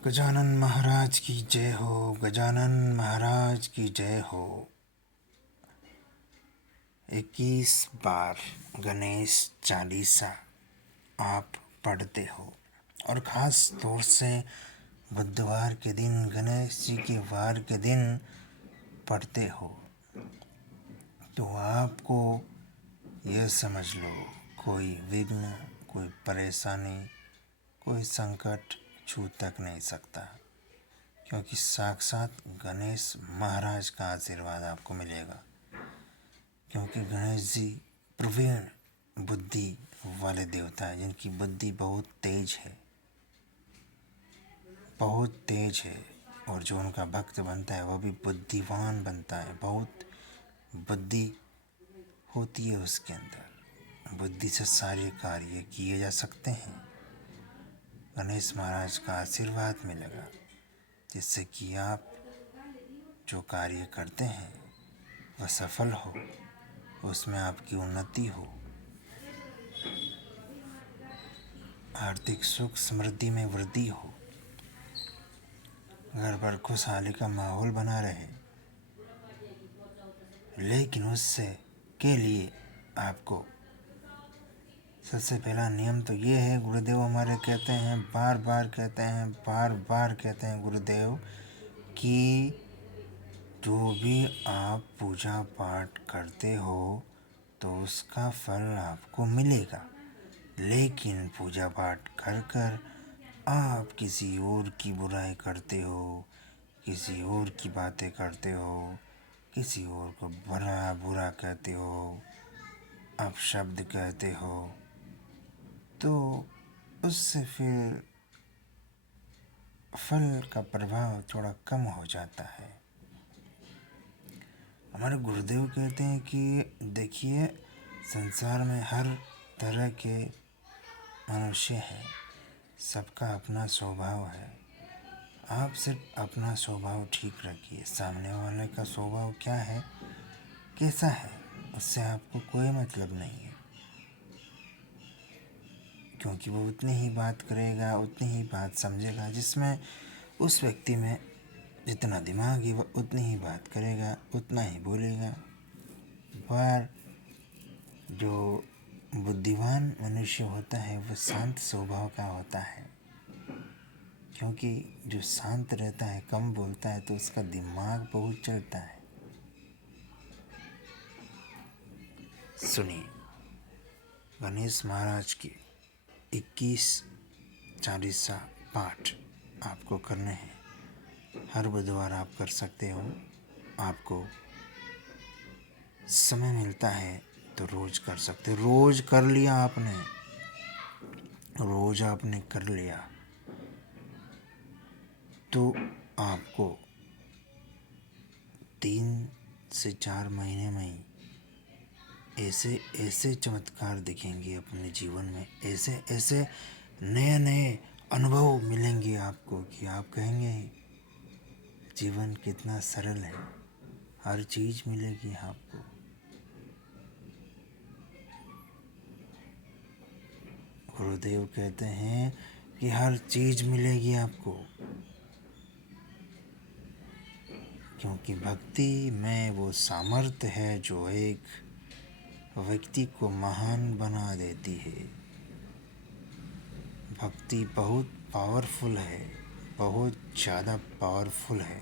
गजानन महाराज की जय हो। गजानन महाराज की जय हो। 21 बार गणेश चालीसा आप पढ़ते हो और ख़ास तौर से बुधवार के दिन, गणेश जी के वार के दिन पढ़ते हो तो आपको यह समझ लो, कोई विघ्न, कोई परेशानी, कोई संकट छू तक नहीं सकता, क्योंकि साक्षात गणेश महाराज का आशीर्वाद आपको मिलेगा। क्योंकि गणेश जी प्रवीण बुद्धि वाले देवता हैं, जिनकी बुद्धि बहुत तेज है, बहुत तेज है। और जो उनका भक्त बनता है वह भी बुद्धिमान बनता है। बहुत बुद्धि होती है उसके अंदर, बुद्धि से सारे कार्य किए जा सकते हैं। गणेश महाराज का आशीर्वाद मिलेगा, जिससे कि आप जो कार्य करते हैं वह सफल हो, उसमें आपकी उन्नति हो, आर्थिक सुख समृद्धि में वृद्धि हो, घर पर खुशहाली का माहौल बना रहे। लेकिन उससे के लिए आपको सबसे पहला नियम तो ये है, गुरुदेव हमारे कहते हैं, बार बार कहते हैं गुरुदेव कि जो भी आप पूजा पाठ करते हो तो उसका फल आपको मिलेगा। लेकिन पूजा पाठ कर कर आप किसी और की बुराई करते हो, किसी और की बातें करते हो, किसी और को बुरा कहते हो, अपशब्द कहते हो, तो उससे फिर फल का प्रभाव थोड़ा कम हो जाता है। हमारे गुरुदेव कहते हैं कि देखिए, संसार में हर तरह के मनुष्य हैं, सबका अपना स्वभाव है। आप सिर्फ अपना स्वभाव ठीक रखिए। सामने वाले का स्वभाव क्या है, कैसा है, उससे आपको कोई मतलब नहीं है, क्योंकि वो उतनी ही बात करेगा, उतनी ही बात समझेगा, जिसमें उस व्यक्ति में जितना दिमाग है वह उतनी ही बात करेगा, उतना ही बोलेगा। पर जो बुद्धिमान मनुष्य होता है वह शांत स्वभाव का होता है, क्योंकि जो शांत रहता है, कम बोलता है, तो उसका दिमाग बहुत चलता है। सुनिए, गणेश महाराज के 21 चालीसा पाठ आपको करने हैं। हर बुधवार आप कर सकते हो। आपको समय मिलता है तो रोज़ कर सकते हो। रोज़ कर लिया आपने, रोज़ आपने कर लिया तो आपको 3 से 4 महीने में ही ऐसे ऐसे चमत्कार दिखेंगे अपने जीवन में, ऐसे ऐसे नए नए अनुभव मिलेंगे आपको कि आप कहेंगे जीवन कितना सरल है, हर चीज़ मिलेगी आपको। गुरुदेव कहते हैं कि हर चीज़ मिलेगी आपको, क्योंकि भक्ति में वो सामर्थ्य है जो एक व्यक्ति को महान बना देती है। भक्ति बहुत पावरफुल है, बहुत ज़्यादा पावरफुल है।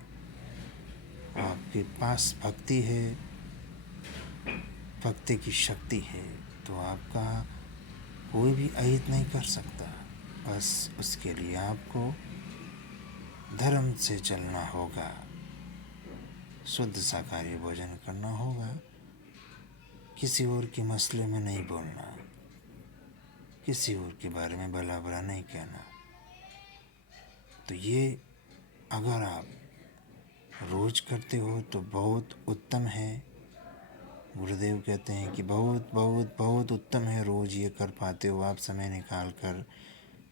आपके पास भक्ति है, भक्ति की शक्ति है, तो आपका कोई भी अहित नहीं कर सकता। बस उसके लिए आपको धर्म से चलना होगा, शुद्ध शाकाहारी भोजन करना होगा, किसी और के मसले में नहीं बोलना, किसी और के बारे में भला बुरा नहीं कहना। तो ये अगर आप रोज़ करते हो तो बहुत उत्तम है। गुरुदेव कहते हैं कि बहुत बहुत बहुत उत्तम है, रोज़ ये कर पाते हो आप, समय निकाल कर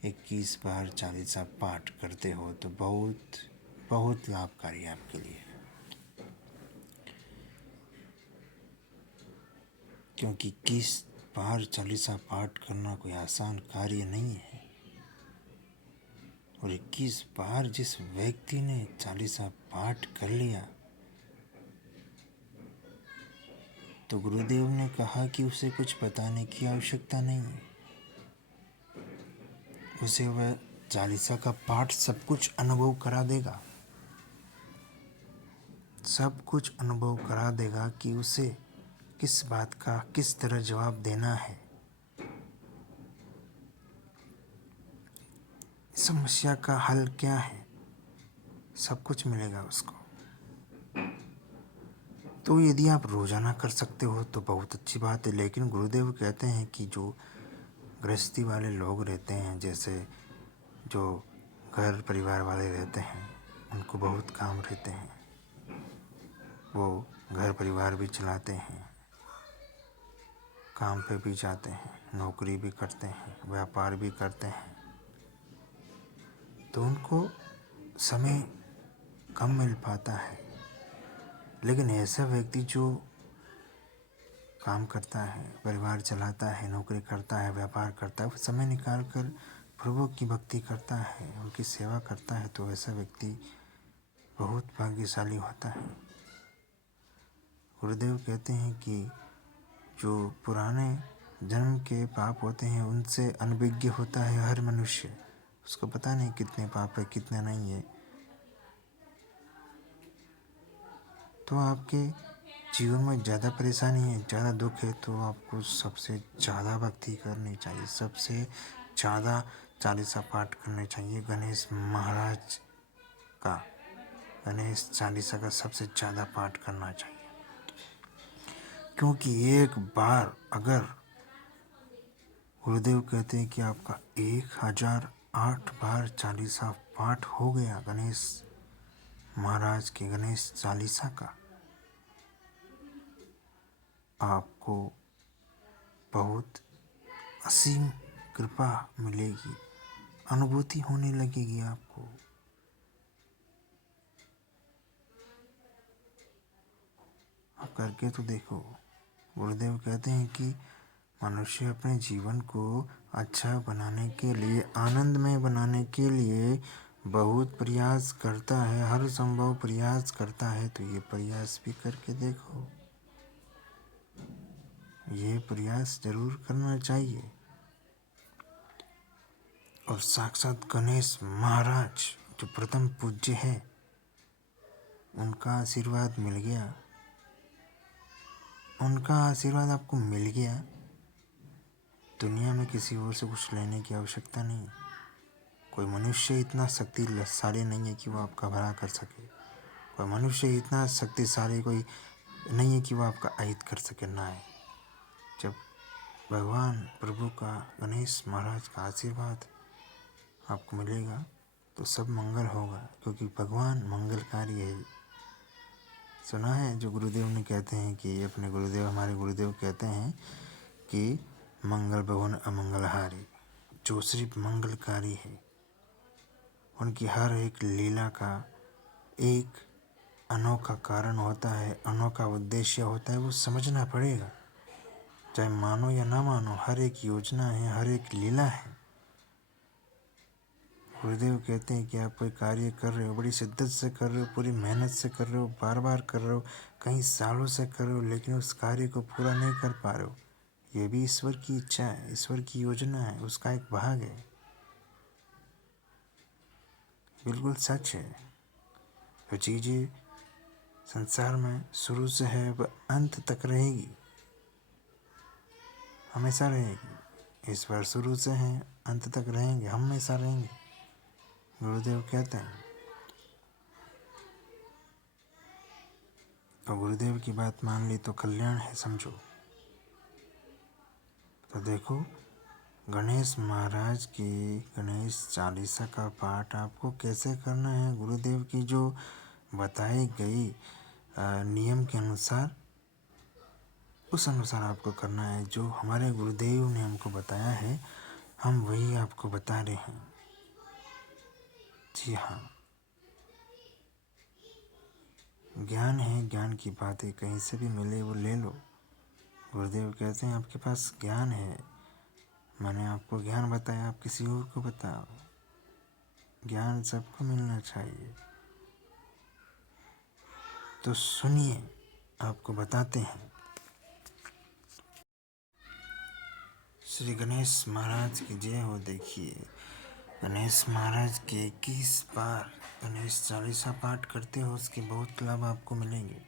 21 बार चालीसा पाठ करते हो तो बहुत बहुत लाभकारी है आपके लिए। क्योंकि 21 बार चालीसा पाठ करना कोई आसान कार्य नहीं है। और 21 बार जिस व्यक्ति ने चालीसा पाठ कर लिया तो गुरुदेव ने कहा कि उसे कुछ बताने की आवश्यकता नहीं है। उसे वह चालीसा का पाठ सब कुछ अनुभव करा देगा, सब कुछ अनुभव करा देगा कि उसे किस बात का किस तरह जवाब देना है। समस्या का हल क्या है, सब कुछ मिलेगा उसको। तो यदि आप रोज़ाना कर सकते हो तो बहुत अच्छी बात है, लेकिन गुरुदेव कहते हैं कि जो गृहस्थी वाले लोग रहते हैं, जैसे जो घर परिवार वाले रहते हैं, उनको बहुत काम रहते हैं, वो घर परिवार भी चलाते हैं, काम पे भी जाते हैं, नौकरी भी करते हैं, व्यापार भी करते हैं, तो उनको समय कम मिल पाता है। लेकिन ऐसा व्यक्ति जो काम करता है, परिवार चलाता है, नौकरी करता है, व्यापार करता है, वो समय निकाल कर प्रभु की भक्ति करता है, उनकी सेवा करता है, तो ऐसा व्यक्ति बहुत भाग्यशाली होता है। गुरुदेव कहते हैं कि जो पुराने जन्म के पाप होते हैं उनसे अनभिज्ञ होता है हर मनुष्य, उसको पता नहीं कितने पाप है कितने नहीं है। तो आपके जीवन में ज़्यादा परेशानी है, ज़्यादा दुख है, तो आपको सबसे ज़्यादा भक्ति करनी चाहिए, सबसे ज़्यादा चालीसा पाठ करने चाहिए गणेश महाराज का। गणेश चालीसा का सबसे ज़्यादा पाठ करना चाहिए, क्योंकि एक बार अगर गुरुदेव कहते हैं कि आपका 1008 बार चालीसा पाठ हो गया गणेश महाराज के गणेश चालीसा का, आपको बहुत असीम कृपा मिलेगी, अनुभूति होने लगेगी आपको। आप करके तो देखो। गुरुदेव कहते हैं कि मनुष्य अपने जीवन को अच्छा बनाने के लिए, आनंदमय बनाने के लिए बहुत प्रयास करता है, हर संभव प्रयास करता है। तो ये प्रयास भी करके देखो, ये प्रयास जरूर करना चाहिए। और साक्षात गणेश महाराज जो प्रथम पूज्य है, उनका आशीर्वाद मिल गया, उनका आशीर्वाद आपको मिल गया, दुनिया में किसी और से कुछ लेने की आवश्यकता नहीं। कोई मनुष्य इतना शक्तिशाली नहीं है कि वो आपका भला कर सके, कोई मनुष्य इतना शक्तिशाली कोई नहीं है कि वो आपका अहित कर सके, ना है। जब भगवान प्रभु का, गणेश महाराज का आशीर्वाद आपको मिलेगा तो सब मंगल होगा, क्योंकि भगवान मंगलकारी है। सुना है जो गुरुदेव ने कहते हैं कि अपने गुरुदेव, हमारे गुरुदेव कहते हैं कि मंगल भवन अमंगलहारी, जो सिर्फ मंगलकारी है। उनकी हर एक लीला का एक अनोखा कारण होता है, अनोखा उद्देश्य होता है, वो समझना पड़ेगा। चाहे मानो या ना मानो, हर एक योजना है, हर एक लीला है। गुरुदेव कहते हैं कि आप कोई कार्य कर रहे हो, बड़ी शिद्दत से कर रहे हो, पूरी मेहनत से कर रहे हो, बार बार कर रहे हो, कई सालों से कर रहे हो, लेकिन उस कार्य को पूरा नहीं कर पा रहे हो, ये भी ईश्वर की इच्छा है, ईश्वर की योजना है, उसका एक भाग है। बिल्कुल सच है। जो चीज़ें संसार में शुरू से है वह अंत तक रहेगी, हमेशा रहेगी। ईश्वर शुरू से हैं, अंत तक रहेंगे, हमेशा रहेंगे, गुरुदेव कहते हैं। और गुरुदेव की बात मान ली तो कल्याण है, समझो। तो देखो, गणेश महाराज की गणेश चालीसा का पाठ आपको कैसे करना है, गुरुदेव की जो बताई गई नियम के अनुसार, उस अनुसार आपको करना है। जो हमारे गुरुदेव ने हमको बताया है, हम वही आपको बता रहे हैं। जी हाँ, ज्ञान है, ज्ञान की बातें कहीं से भी मिले वो ले लो। गुरुदेव कहते हैं आपके पास ज्ञान है, मैंने आपको ज्ञान बताया, आप किसी और को बताओ। ज्ञान सबको मिलना चाहिए। तो सुनिए, आपको बताते हैं। श्री गणेश महाराज की जय हो। देखिए, गणेश महाराज के 21 बार गणेश चालीसा पाठ करते हो, उसके बहुत लाभ आपको मिलेंगे।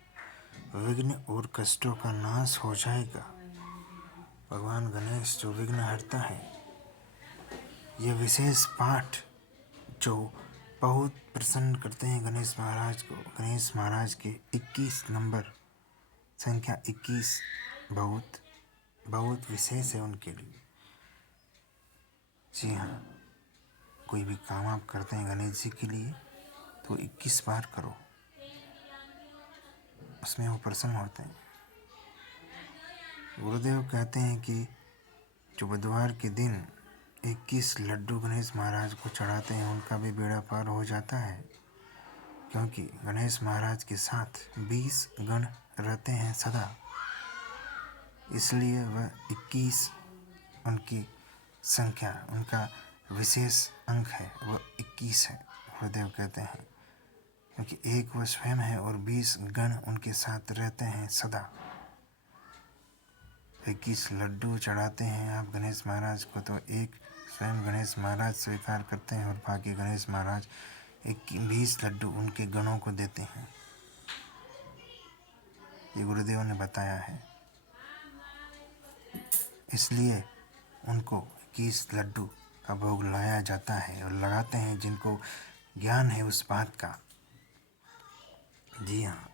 विघ्न और कष्टों का नाश हो जाएगा। भगवान गणेश जो विघ्न हरता है, यह विशेष पाठ जो बहुत प्रसन्न करते हैं गणेश महाराज को। गणेश महाराज के 21 नंबर, संख्या 21 बहुत बहुत विशेष है उनके लिए। जी हाँ, कोई भी काम आप करते हैं गणेश जी के लिए तो 21 बार करो, उसमें वो प्रसन्न होते हैं। गुरुदेव कहते हैं कि जो बुधवार के दिन 21 लड्डू गणेश महाराज को चढ़ाते हैं, उनका भी बेड़ा पार हो जाता है, क्योंकि गणेश महाराज के साथ 20 गण रहते हैं सदा। इसलिए वह 21 उनकी संख्या, उनका विशेष अंक है, वह 21 है। गुरुदेव कहते हैं क्योंकि एक वह स्वयं है और 20 गण उनके साथ रहते हैं सदा। 21 लड्डू चढ़ाते हैं आप गणेश महाराज को, तो एक स्वयं गणेश महाराज स्वीकार करते हैं और बाकी गणेश महाराज 20 लड्डू उनके गणों को देते हैं। ये गुरुदेव ने बताया है। इसलिए उनको 21 लड्डू का भोग लगाया जाता है और लगाते हैं जिनको ज्ञान है उस बात का। जी हाँ,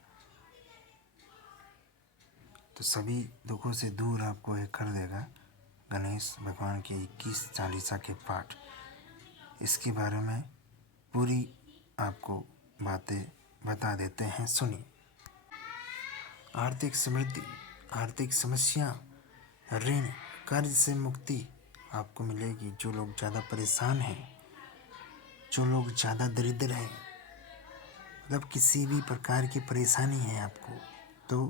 तो सभी दुखों से दूर आपको ये कर देगा गणेश भगवान के 21 चालीसा के पाठ। इसके बारे में पूरी आपको बातें बता देते हैं, सुनिए। आर्थिक समृद्धि, आर्थिक समस्या, ऋण, कर्ज से मुक्ति आपको मिलेगी। जो लोग ज़्यादा परेशान हैं, जो लोग ज़्यादा दरिद्र हैं, मतलब किसी भी प्रकार की परेशानी है आपको, तो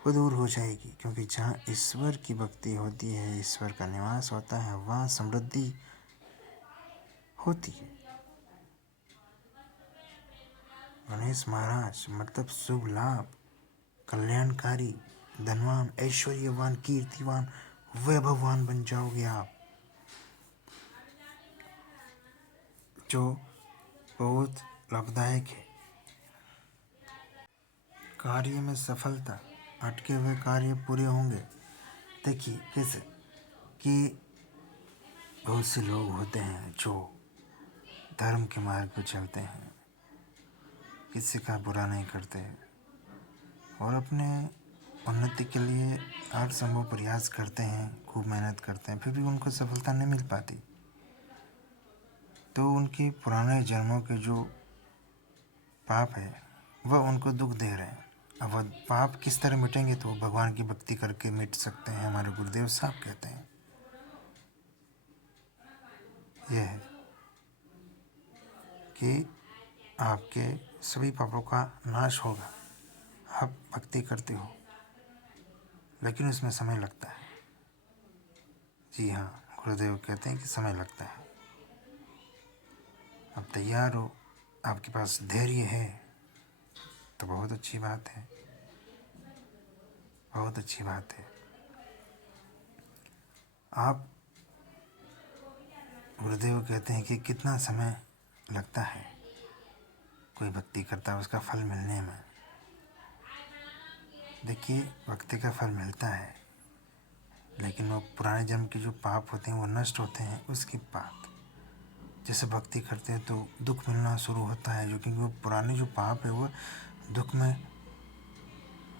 वो दूर हो जाएगी। क्योंकि जहाँ ईश्वर की भक्ति होती है, ईश्वर का निवास होता है, वहाँ समृद्धि होती है। गणेश महाराज मतलब शुभ लाभ, कल्याणकारी, धनवान, ऐश्वर्यवान, कीर्तिवान, वैभववान बन जाओगे आप, जो बहुत लाभदायक है। कार्य में सफलता, अटके हुए कार्य पूरे होंगे। देखिए कैसे कि बहुत से लोग होते हैं जो धर्म के मार्ग पर चलते हैं, किसी का बुरा नहीं करते और अपने उन्नति के लिए हर संभव प्रयास करते हैं, खूब मेहनत करते हैं, फिर भी उनको सफलता नहीं मिल पाती। तो उनके पुराने जन्मों के जो पाप है वह उनको दुख दे रहे हैं। अब वह पाप किस तरह मिटेंगे, तो भगवान की भक्ति करके मिट सकते हैं, हमारे गुरुदेव साहब कहते हैं। यह है कि आपके सभी पापों का नाश होगा। आप भक्ति करते हो, लेकिन उसमें समय लगता है। जी हाँ, गुरुदेव कहते हैं कि समय लगता है। आप तैयार हो, आपके पास धैर्य है, तो बहुत अच्छी बात है, बहुत अच्छी बात है। आप गुरुदेव कहते हैं कि कितना समय लगता है कोई भक्ति करता है उसका फल मिलने में। देखिए, भक्ति का फल मिलता है, लेकिन वो पुराने जन्म के जो पाप होते हैं वो नष्ट होते हैं उसके बाद। जैसे भक्ति करते हैं तो दुख मिलना शुरू होता है, जो क्योंकि वो पुराने जो पाप है वो दुख में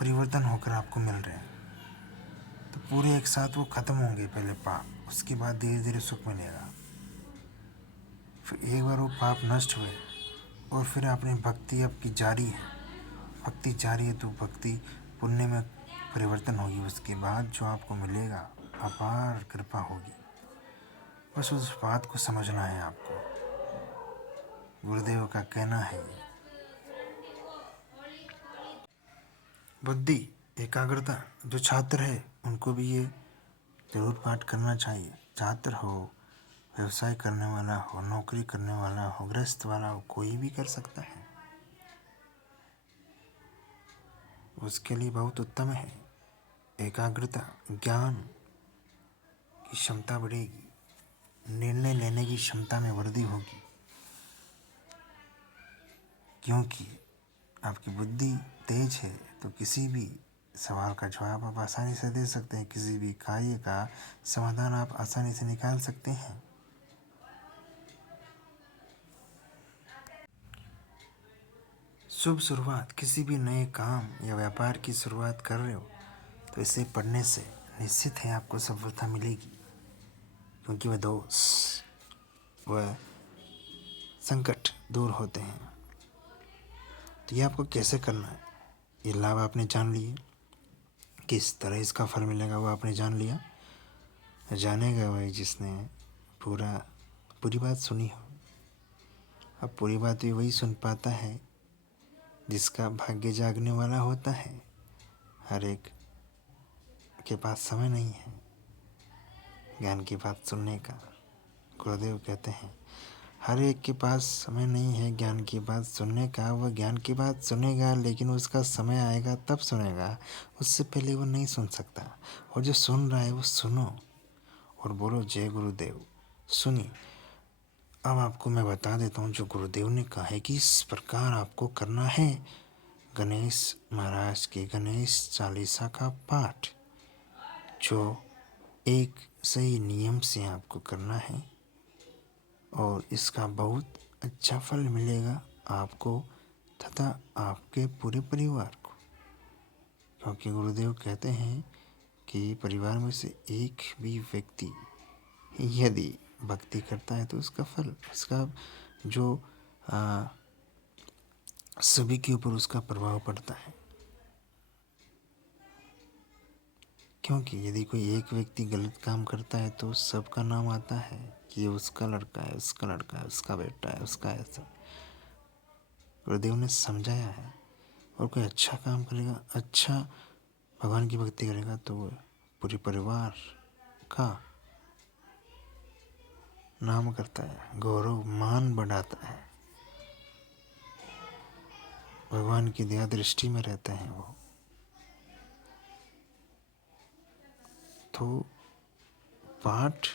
परिवर्तन होकर आपको मिल रहे हैं। तो पूरे एक साथ वो ख़त्म होंगे पहले पाप, उसके बाद धीरे धीरे सुख मिलेगा। फिर एक बार वो पाप नष्ट हुए और फिर आपने भक्ति आपकी जारी है, भक्ति जारी है, तो भक्ति पुण्य में परिवर्तन होगी। उसके बाद जो आपको मिलेगा अपार कृपा होगी। बस उस बात को समझना है आपको, गुरुदेव का कहना है ये। बुद्धि, एकाग्रता, जो छात्र है उनको भी ये जरूर पाठ करना चाहिए। छात्र हो व्यवसाय करने वाला हो, नौकरी करने वाला हो, गृहस्थ वाला हो, कोई भी कर सकता है। उसके लिए बहुत उत्तम है। एकाग्रता, ज्ञान की क्षमता बढ़ेगी, निर्णय लेने की क्षमता में वृद्धि होगी, क्योंकि आपकी बुद्धि तेज है तो किसी भी सवाल का जवाब आप आसानी से दे सकते हैं, किसी भी कार्य का समाधान आप आसानी से निकाल सकते हैं। शुभ शुरुआत, किसी भी नए काम या व्यापार की शुरुआत कर रहे हो तो इसे पढ़ने से निश्चित है आपको सफलता मिलेगी, क्योंकि वह दोष, वह संकट दूर होते हैं। तो ये आपको कैसे करना है, ये लाभ आपने जान लिए, किस तरह इसका फल मिलेगा वो आपने जान लिया। जानेगा वही जिसने पूरी बात सुनी हो। अब पूरी बात भी वही सुन पाता है जिसका भाग्य जागने वाला होता है। हर एक के पास समय नहीं है ज्ञान की बात सुनने का। गुरुदेव कहते हैं हर एक के पास समय नहीं है ज्ञान की बात सुनने का। वह ज्ञान की बात सुनेगा लेकिन उसका समय आएगा तब सुनेगा, उससे पहले वो नहीं सुन सकता। और जो सुन रहा है वो सुनो और बोलो जय गुरुदेव। सुनिए, अब आपको मैं बता देता हूँ जो गुरुदेव ने कहा है कि इस प्रकार आपको करना है। गणेश महाराज के गणेश चालीसा का पाठ जो एक सही नियम से आपको करना है और इसका बहुत अच्छा फल मिलेगा आपको तथा आपके पूरे परिवार को, क्योंकि गुरुदेव कहते हैं कि परिवार में से एक भी व्यक्ति यदि भक्ति करता है तो उसका फल, उसका जो सभी के ऊपर उसका प्रभाव पड़ता है। क्योंकि यदि कोई एक व्यक्ति गलत काम करता है तो सबका नाम आता है कि ये उसका लड़का है, उसका लड़का है, उसका बेटा है, उसका ऐसा। गुरुदेव ने समझाया है। और कोई अच्छा काम करेगा, अच्छा भगवान की भक्ति करेगा तो वो पूरे परिवार का नाम करता है, गौरव मान बढ़ाता है, भगवान की दया दृष्टि में रहते हैं वो। तो पाठ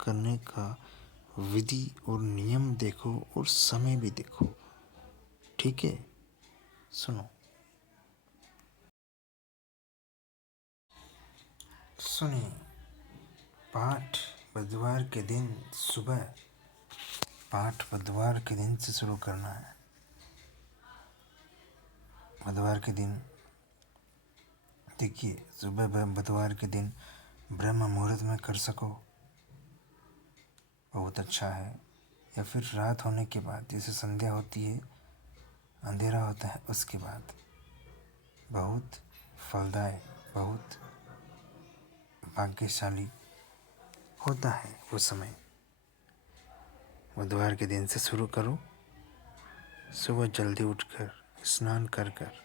करने का विधि और नियम देखो और समय भी देखो, ठीक है। सुनो, सुनिए, पाठ बुधवार के दिन सुबह, पाठ बुधवार के दिन से शुरू करना है। बुधवार के दिन देखिए, सुबह बुधवार के दिन ब्रह्म मुहूर्त में कर सको बहुत अच्छा है, या फिर रात होने के बाद, जैसे संध्या होती है, अंधेरा होता है, उसके बाद बहुत फलदायक, बहुत भाग्यशाली होता है वो समय। बुधवार के दिन से शुरू करो। सुबह जल्दी उठकर स्नान कर कर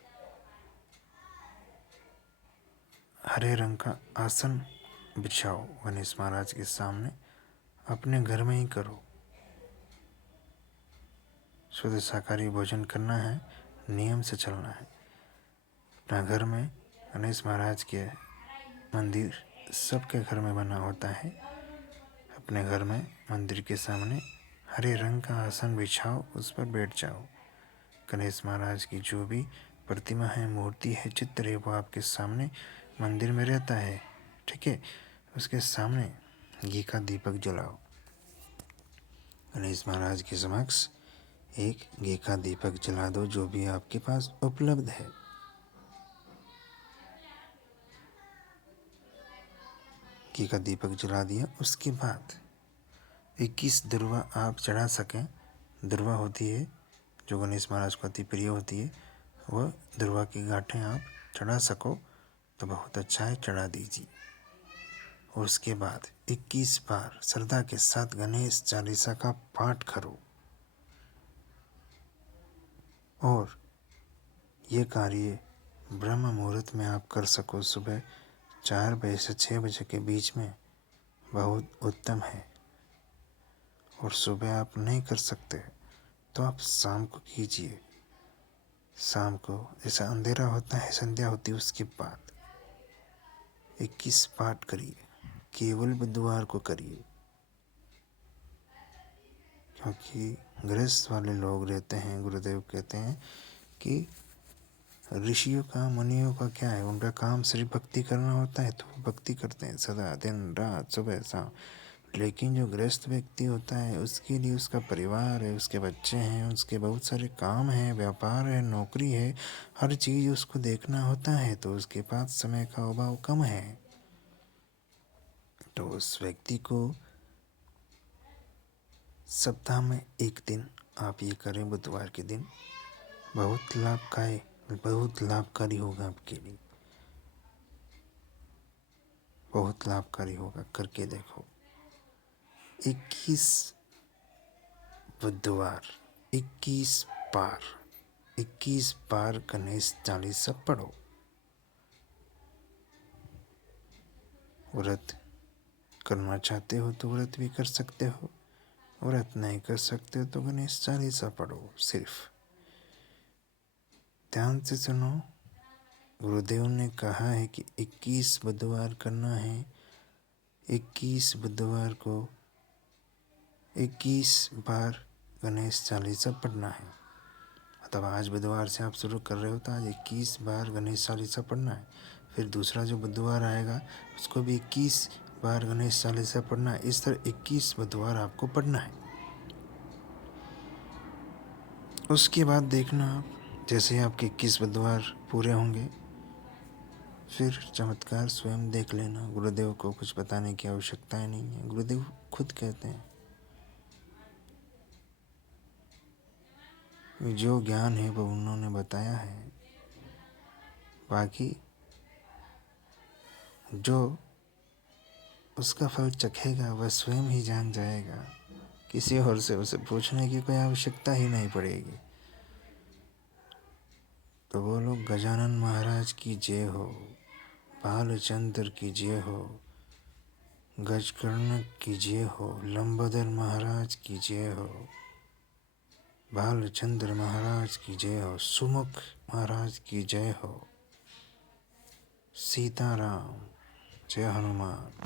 हरे रंग का आसन बिछाओ गणेश महाराज के सामने, अपने घर में ही करो। शुद्ध शाकाहारी भोजन करना है, नियम से चलना है। अपना घर में गणेश महाराज के मंदिर सबके घर में बना होता है। अपने घर में मंदिर के सामने हरे रंग का आसन बिछाओ, उस पर बैठ जाओ। गणेश महाराज की जो भी प्रतिमा है, मूर्ति है, चित्र है, वो आपके सामने मंदिर में रहता है, ठीक है। उसके सामने घी का दीपक जलाओ। गणेश महाराज के समक्ष एक घी का दीपक जला दो, जो भी आपके पास उपलब्ध है। घी का दीपक जला दिया, उसके बाद 21 दुर्वा आप चढ़ा सकें। दुर्वा होती है जो गणेश महाराज को अति प्रिय होती है, वह दुर्वा की गांठें आप चढ़ा सको तो बहुत अच्छा है, चढ़ा दीजिए। और उसके बाद 21 बार श्रद्धा के साथ गणेश चालीसा का पाठ करो। और ये कार्य ब्रह्म मुहूर्त में आप कर सको, सुबह 4 बजे से 6 बजे के बीच में, बहुत उत्तम है। और सुबह आप नहीं कर सकते तो आप शाम को कीजिए। शाम को जैसा अंधेरा होता है, संध्या होती है, उसके बाद 21 पाठ करिए। केवल बुधवार को करिए, क्योंकि गृहस्थ वाले लोग रहते हैं, गुरुदेव कहते हैं कि ऋषियों का, मुनियों का क्या है, उनका काम सिर्फ भक्ति करना होता है, तो वो भक्ति करते हैं सदा दिन रात सुबह शाम। लेकिन जो गृहस्थ व्यक्ति होता है, उसके लिए उसका परिवार है, उसके बच्चे हैं, उसके बहुत सारे काम हैं, व्यापार है, नौकरी है, हर चीज़ उसको देखना होता है, तो उसके पास समय का अभाव कम है। तो उस व्यक्ति को सप्ताह में एक दिन आप ये करें, बुधवार के दिन, बहुत लाभकारी होगा आपके लिए, बहुत लाभकारी होगा। करके देखो। 21 बुधवार, 21 बार, 21 बार गणेश चालीसा पढ़ो। व्रत करना चाहते हो तो व्रत भी कर सकते हो, व्रत नहीं कर सकते तो गणेश चालीसा पढ़ो। सिर्फ ध्यान से सुनो, गुरुदेव ने कहा है कि 21 बुधवार करना है। 21 बुधवार को 21 बार गणेश चालीसा पढ़ना है। मतलब आज बुधवार से आप शुरू कर रहे हो तो आज 21 बार गणेश चालीसा पढ़ना है। फिर दूसरा जो बुधवार आएगा उसको भी 21 बार गणेश चालीसा पढ़ना है। इस तरह 21 बुधवार आपको पढ़ना है। उसके बाद देखना आप, जैसे ही आपके 21 बुधवार पूरे होंगे, फिर चमत्कार स्वयं देख लेना। गुरुदेव को कुछ बताने की आवश्यकता ही नहीं है, गुरुदेव खुद कहते हैं जो ज्ञान है वो उन्होंने बताया है, बाकी जो उसका फल चखेगा वह स्वयं ही जान जाएगा। किसी और से उसे पूछने की कोई आवश्यकता ही नहीं पड़ेगी। तो बोलो गजानन महाराज की जय हो, बालचंद्र की जय हो, गजकर्ण की जय हो, लंबोदर महाराज की जय हो, बालचंद्र महाराज की जय हो, सुमुख महाराज की जय हो, सीताराम, जय हनुमान।